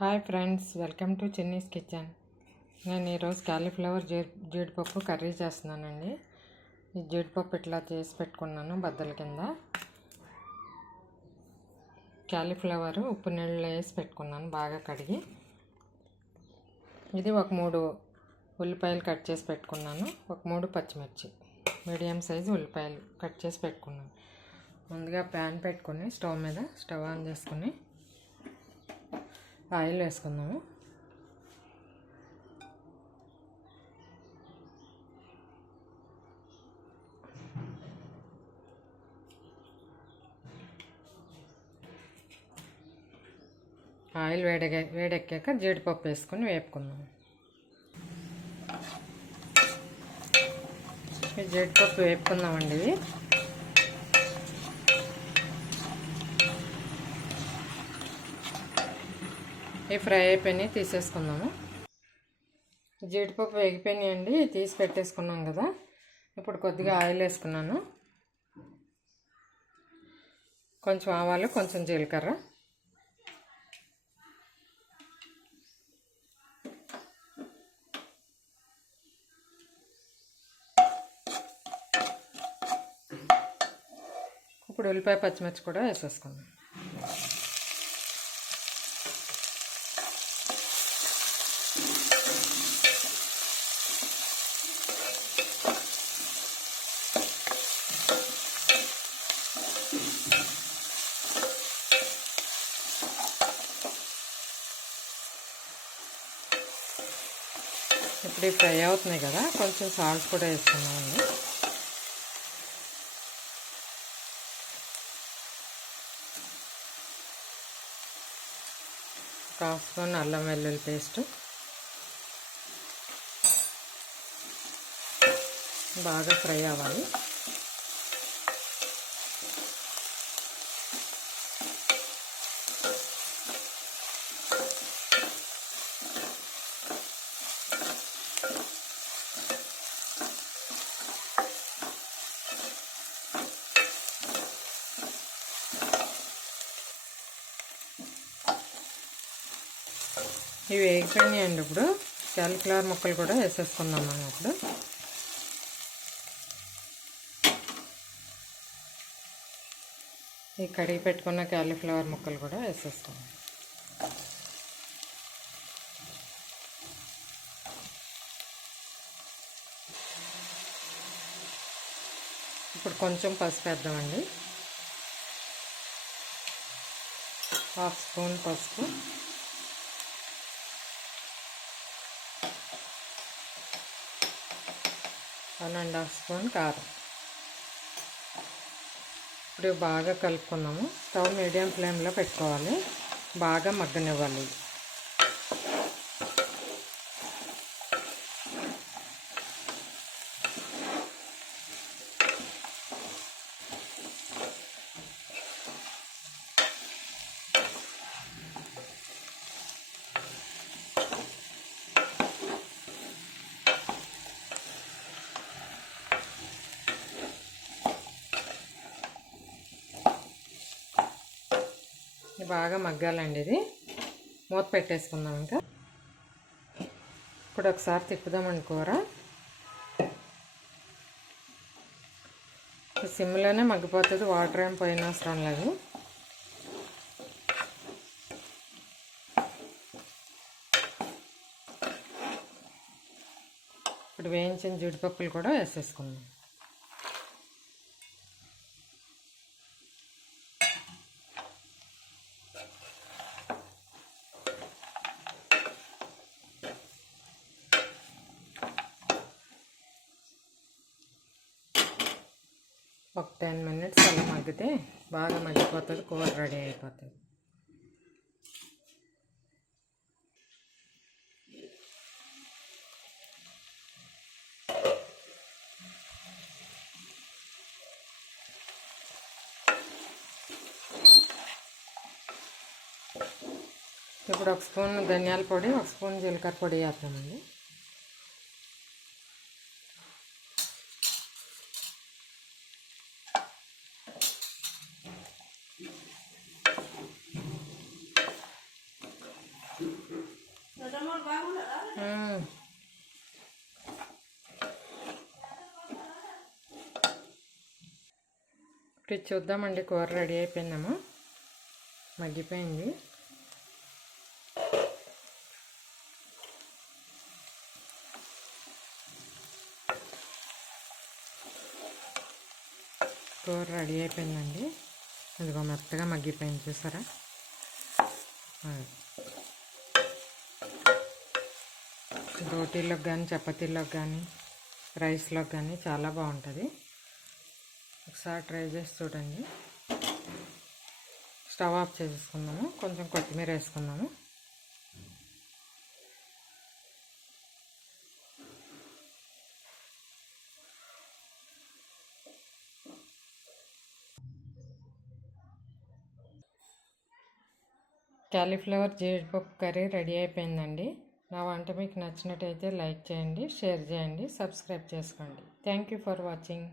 Hi friends welcome to Chinni's kitchen. నేను ఈరోజు cauliflower జీడి జీడిపప్పు కర్రీ చేస్తున్నానండి. ఈ జీడిపప్పు ఇట్లా చేసి పెట్టుకున్నాను బద్దల కింద. క్యాలీఫ్లవర్ ఉప్పు నీళ్ళలో వేసి పెట్టుకున్నాను బాగా కడిగి. ఇది ఒక మూడు ఉల్లిపాయలు కట్ చేసి పెట్టుకున్నాను. ఒక మూడు పచ్చిమిర్చి మీడియం సైజు ఉల్లిపాయలు కట్ చేసి పెట్టుకున్నాను. ముందుగా ప్యాన్ పెట్టుకుని స్టవ్ మీద స్టవ్ ఆన్ చేసుకుని ఆయిల్ వేసుకుందాము. ఆయిల్ వేడగా వేడెక్కాక జీడిపప్పు వేసుకొని వేపుకుందాం జీడిపప్పు వేపుకుందామండి. ఇవి ఇవి ఫ్రై అయిపోయినాయి తీసేసుకుందాము. జీడిపప్పు వేగిపోయినాయండి తీసి పెట్టేసుకున్నాం కదా. ఇప్పుడు కొద్దిగా ఆయిల్ వేసుకున్నాను. కొంచెం ఆవాలు కొంచెం జీలకర్ర. ఇప్పుడు ఉల్లిపాయ పచ్చిమిర్చి కూడా వేసేసుకుందాం. ఇప్పుడు ఫ్రై అవుతున్నాయి కదా కొంచెం సాల్ట్ కూడా వేసుకున్నామండి హాఫ్ స్పూన్ అల్లం వెల్లుల్లి పేస్ట్. బాగా ఫ్రై అవ్వాలి. ఇవి వేగిపోయినాయండి ఇప్పుడు. క్యాలిఫ్లవర్ ముక్కలు కూడా వేసేసుకుందాం మనం ఇప్పుడు. ఈ కడిగి పెట్టుకున్న క్యాలీఫ్లవర్ ముక్కలు కూడా వేసేసుకుందాం. ఇప్పుడు కొంచెం పసుపు వేద్దామండి. హాఫ్ స్పూన్ పసుపు. వన్ అండ్ హాఫ్ స్పూన్ కారం. ఇప్పుడు బాగా కలుపుకున్నాము. స్టవ్ మీడియం ఫ్లేమ్లో పెట్టుకోవాలి. బాగా మగ్గనివ్వాలి. బాగా మగ్గాలండి ఇది. మూత పెట్టేసుకుందాం ఇంకా. ఇప్పుడు ఒకసారి తిప్పుదామండి కూర. సిమ్లోనే మగ్గిపోతుంది వాటర్ ఏం పోయిన అవసరం లేదు. ఇప్పుడు వేయించిన జీడిపప్పులు కూడా వేసేసుకుందాం. ఒక టెన్ మినిట్స్ అలా మగ్గితే బాగా మగ్గిపోతుంది కూర రెడీ అయిపోతుంది. ఇప్పుడు ఒక స్పూన్ ధనియాల పొడి ఒక స్పూన్ జీలకర్ర పొడి వేస్తామండి ఇప్పుడు చూద్దామండి కూర రెడీ అయిపోయిందాము మగ్గిపోయింది. కూర రెడీ అయిపోయిందండి. అదిగో మెత్తగా మగ్గిపోయింది చూసారా? అది. కానీ చపాతీల్లోకి కానీ రైస్లోకి కానీ చాలా బాగుంటుంది. ఒకసారి ట్రై చేసి చూడండి. స్టవ్ ఆఫ్ చేసేసుకుందాము. కొంచెం కొత్తిమీర వేసుకుందాము. క్యాలీఫ్లవర్ జీడిపప్పు కర్రీ రెడీ అయిపోయిందండి. నా వంట మీకు నచ్చినట్టయితే లైక్ చేయండి షేర్ చేయండి సబ్స్క్రైబ్ చేసుకోండి. Thank you for watching.